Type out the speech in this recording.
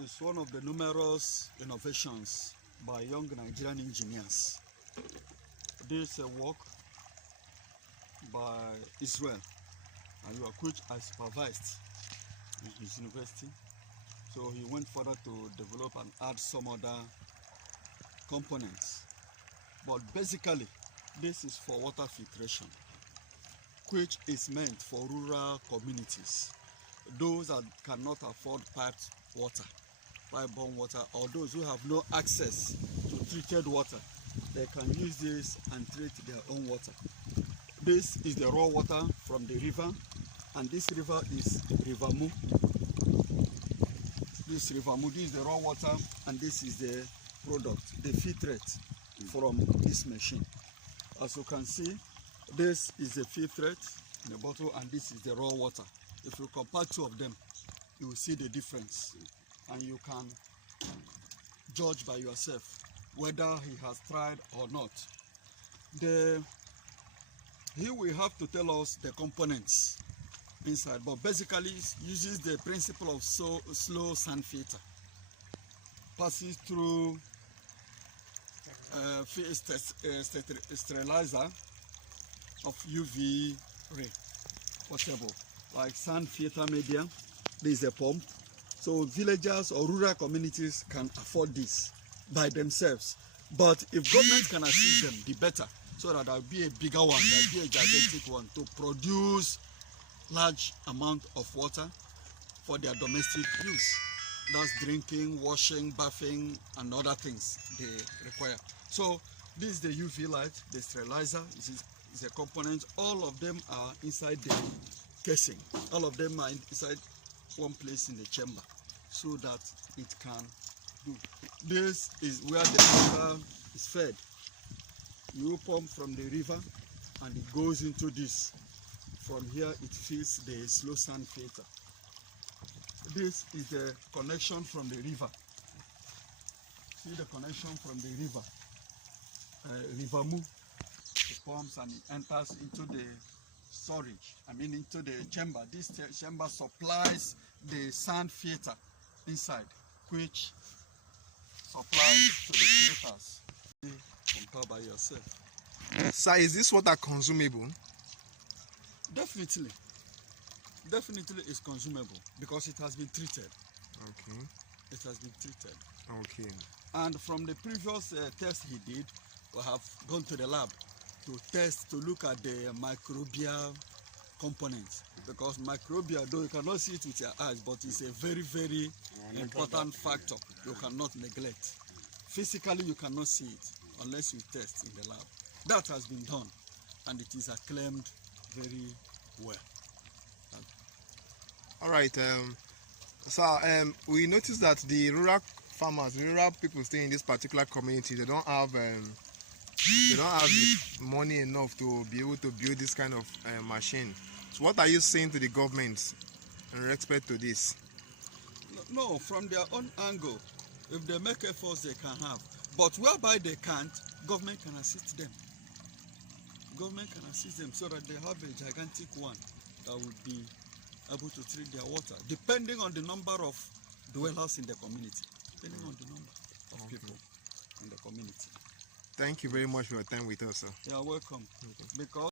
is one of the numerous innovations by young Nigerian engineers. This is a work by Israel, and which I supervised in his university. So he went further to develop and add some other components. But basically, this is for water filtration, which is meant for rural communities, those that cannot afford piped water, pipe-borne water, or those who have no access to treated water. They can use this and treat their own water. This is the raw water from the river, and this river is River Mu. This River Mu, this is the raw water, and this is the product, the filtrate from this machine. As you can see, this is the filtrate in the bottle, and this is the raw water. If you compare two of them, you will see the difference, and you can judge by yourself whether he has tried or not. He will have to tell us the components inside, but basically it uses the principle of slow sand filter. Passes through sterilizer of UV ray, whatever, like sand filter media. This is a pump. So villagers or rural communities can afford this by themselves. But if government can assist them, the better, so that there will be a bigger one, there will be a gigantic one to produce large amount of water for their domestic use. That's drinking, washing, bathing, and other things they require. So this is the UV light, the sterilizer is a component. All of them are inside the casing. All of them are inside one place in the chamber, so that it can do. This is where the water is fed. You pump from the river and it goes into this. From here it feeds the slow sand filter. This is the connection from the river. See the connection from the river. River Mu. It pumps and it enters into the storage, into the chamber. This chamber supplies the sand filter inside, which supplies to the filters. Compare by yourself. Sir, is this water consumable? Definitely it's consumable because it has been treated. Okay. It has been treated. Okay. And from the previous test he did, we have gone to the lab to test, to look at the microbial components, because microbial, though you cannot see it with your eyes, but it's a very, very important factor you cannot neglect. Physically, you cannot see it unless you test in the lab. That has been done, and it is acclaimed very well. All right, sir. We noticed that the rural farmers, the rural people staying in this particular community, they don't have the money enough to be able to build this kind of machine. So what are you saying to the government in respect to this? No, from their own angle, if they make efforts, they can have. But whereby they can't, government can assist them. Government can assist them so that they have a gigantic one that would be able to treat their water, depending on the number of dwellers in the community, depending on the number of people in the community. Thank you very much for your time with us, sir. You are welcome. Because